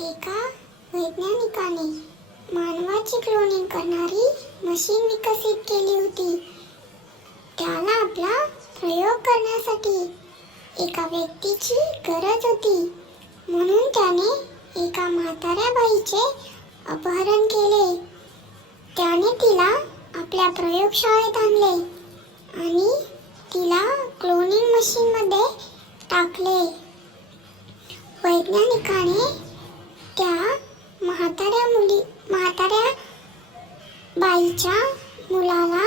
एका वैज्ञानिकाने मानवाची क्लोनिंग करणारी मशीन विकसित केली होती. त्याला आपला प्रयोग करण्यासाठी एका व्यक्तीची गरज होती. म्हणून त्याने एका म्हाताऱ्या बाईचे अपहरण केले. त्याने तिला आपल्या प्रयोगशाळेत आणले आणि तिला क्लोनिंग मशीनमध्ये टाकले. वैज्ञानिकाने त्या म्हाताऱ्या बाईच्या मुलाला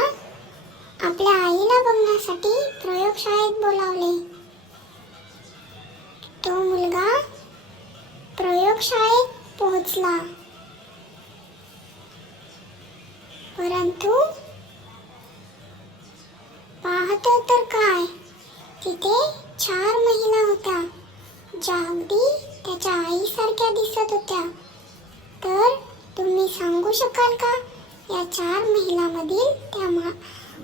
आपल्या आईला बघण्यासाठी प्रयोगशाळेत बोलावले. तो मुलगा प्रयोगशाळेत पोहोचला, परंतु पाहतो तर काय, तिथे 4 महिला होत्या ज्या अगदी त्याच्या आईसारख्या दिसत होत्या. तर तुम्ही सांगू शकाल का, या 4 महिलांमधील त्या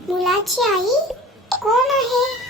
मुलाची आई कोण आहे?